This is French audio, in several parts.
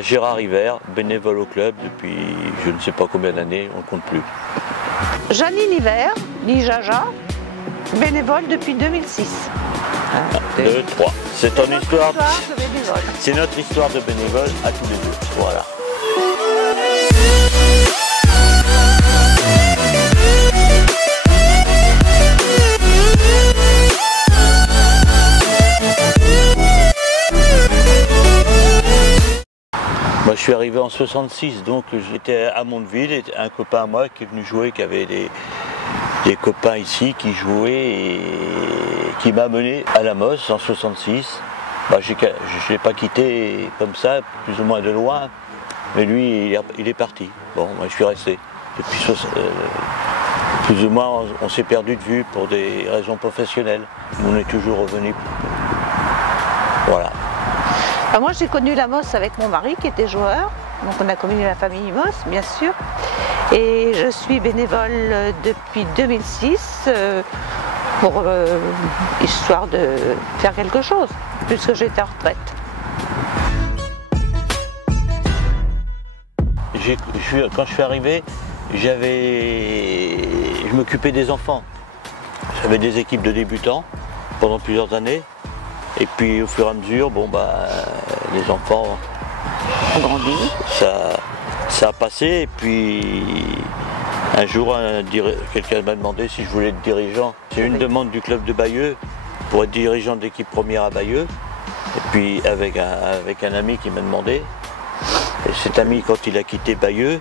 Gérard Hiver, bénévole au club depuis je ne sais pas combien d'années, on ne compte plus. Janine Hiver, dit Jaja, bénévole depuis 2006. 1, 2, 3. C'est ton histoire. De bénévole. C'est notre histoire de bénévole à tous les deux. Voilà. Moi, je suis arrivé en 66, donc j'étais à Mondeville, et un copain à moi qui est venu jouer, qui avait des copains ici qui jouaient et qui m'a amené à la Mosse en 66. Je ne l'ai pas quitté comme ça, plus ou moins de loin, mais lui, il est parti. Bon, moi, je suis resté. Depuis plus ou moins, on s'est perdu de vue pour des raisons professionnelles. On est toujours revenu. Voilà. Moi, j'ai connu la Mosse avec mon mari qui était joueur, donc on a connu la famille Mosse, bien sûr. Et je suis bénévole depuis 2006 pour histoire de faire quelque chose, puisque j'étais en retraite. Quand je suis arrivé, je m'occupais des enfants. J'avais des équipes de débutants pendant plusieurs années. Et puis au fur et à mesure, les enfants ont grandi. Ça a passé. Et puis un jour, quelqu'un m'a demandé si je voulais être dirigeant. C'est une demande du club de Bayeux pour être dirigeant de l'équipe première à Bayeux. Et puis avec un ami qui m'a demandé. Et cet ami, quand il a quitté Bayeux,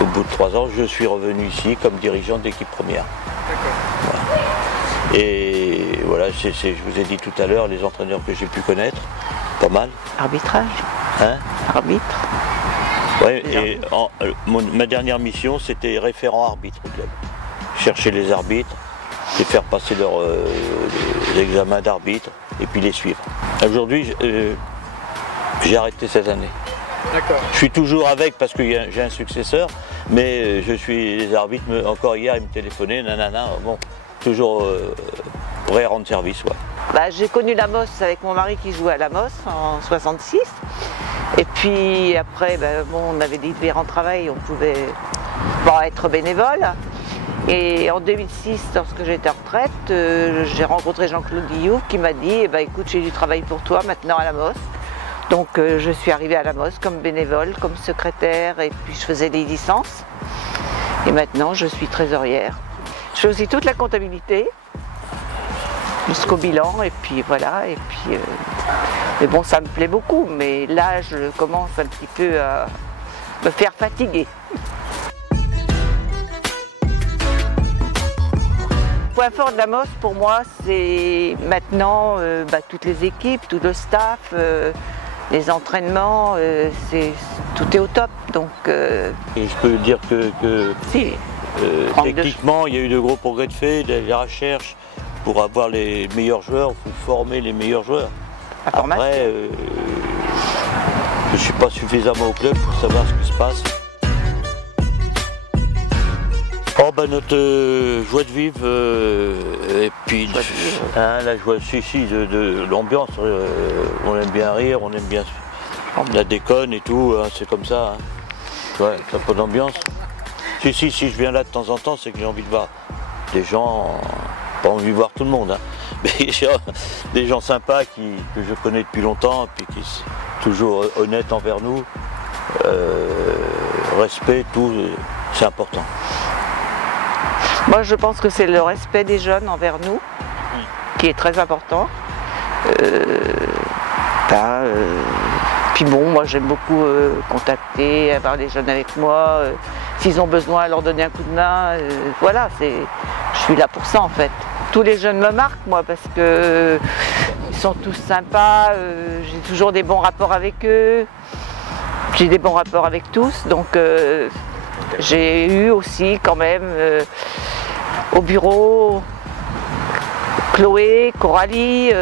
au bout de 3 ans, je suis revenu ici comme dirigeant de l'équipe première. Voilà. Et voilà, je vous ai dit tout à l'heure, les entraîneurs que j'ai pu connaître, pas mal. Arbitrage. Hein? Arbitre. Ouais, et ma dernière mission, c'était référent arbitre au club. Chercher les arbitres, les faire passer leurs examens d'arbitre, et puis les suivre. Aujourd'hui, j'ai arrêté cette année. Je suis toujours avec parce que j'ai un successeur, mais les arbitres, encore hier, ils me téléphonaient, nanana, bon, toujours prêt à rendre service. Ouais. J'ai connu la Mosse avec mon mari qui jouait à la Mosse en 66. Et puis après, on avait différents travails, on pouvait être bénévole. Et en 2006, lorsque j'étais en retraite, j'ai rencontré Jean-Claude Guillou qui m'a dit écoute, j'ai du travail pour toi maintenant à la Mosse. Donc je suis arrivée à la Mosse comme bénévole, comme secrétaire, et puis je faisais des licences. Et maintenant, je suis trésorière. Je fais aussi toute la comptabilité, jusqu'au bilan, et puis voilà. Et puis, mais bon, ça me plaît beaucoup, mais là, je commence un petit peu à me faire fatiguer. Le point fort de la Mosse, pour moi, c'est maintenant toutes les équipes, tout le staff, les entraînements, tout est au top. Donc, et je peux dire que si, techniquement, il y a eu de gros progrès de fait, de la recherche pour avoir les meilleurs joueurs, il faut former les meilleurs joueurs. Après, je ne suis pas suffisamment au club pour savoir ce qui se passe. Notre joie de vivre, et puis la joie de l'ambiance, on aime bien rire, on aime bien la déconne et tout, c'est comme ça. Ouais, t'as pas d'ambiance. Si je viens là de temps en temps, c'est que j'ai envie de voir des gens, pas envie de voir tout le monde, mais des gens sympas que je connais depuis longtemps, puis qui sont toujours honnêtes envers nous, respect, tout, c'est important. Moi, je pense que c'est le respect des jeunes envers nous qui est très important. Puis bon, moi j'aime beaucoup contacter, avoir les jeunes avec moi. S'ils ont besoin, leur donner un coup de main. Voilà, je suis là pour ça en fait. Tous les jeunes me marquent moi parce que ils sont tous sympas. J'ai toujours des bons rapports avec eux. J'ai des bons rapports avec tous, donc j'ai eu aussi quand même au bureau Chloé, Coralie,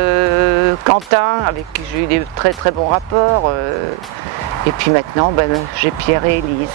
Quentin, avec qui j'ai eu des très très bons rapports. Et puis maintenant, j'ai Pierre et Élise.